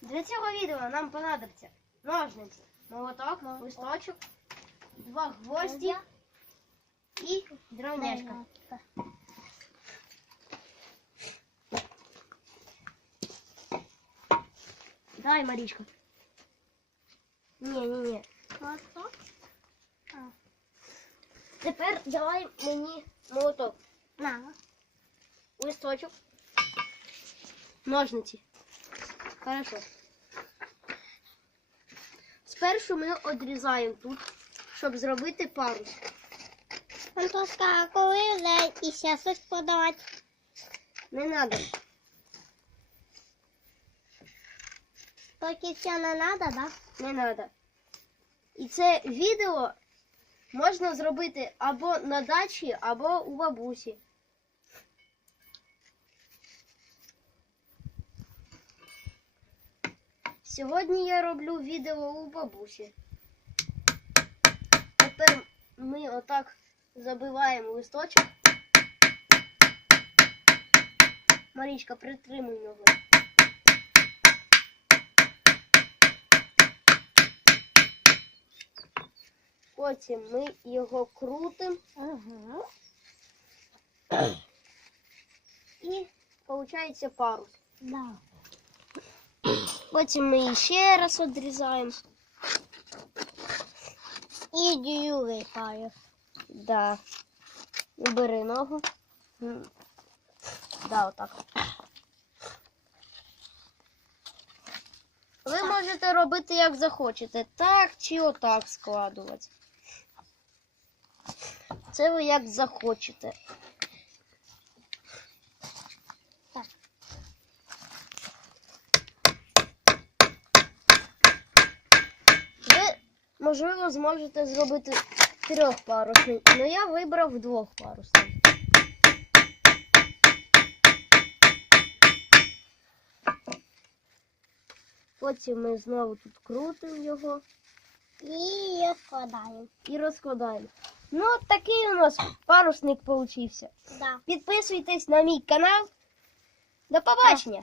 Для цього відео нам понадобиться ножниці, молоток, листочок, 2 гвозді і дровняшка. Дай, Марічка. Ні. Тепер давай мені молоток. На. Листочок. Ножниці. Хорошо. Спершу ми одрізаємо тут, щоб зробити парус. Антошка, а коли вже і ще щось подавати? Не треба. Тільки ще не треба, так? Не треба. І це відео можна зробити або на дачі, або у бабусі. Сьогодні я роблю відео у бабусі. Тепер ми отак забиваємо листочок. Марічка, притримуй ногу. Потім ми його крутимо. Угу. І виходить парус. Да. Потім ми ще раз відрізаємо. І другий парус. Да. Убери ногу. Да, отак. Ви можете робити як захочете. Так чи отак складувати. Це ви як захочете. Так. Ви, можливо, зможете зробити 3-парусний, але я вибрав 2-парусний. Потім ми знову тут крутимо його І розкладаємо. і розкладаємо. Ну, от такий у нас парусник получився. Да. Підписуйтесь на мій канал. До побачення!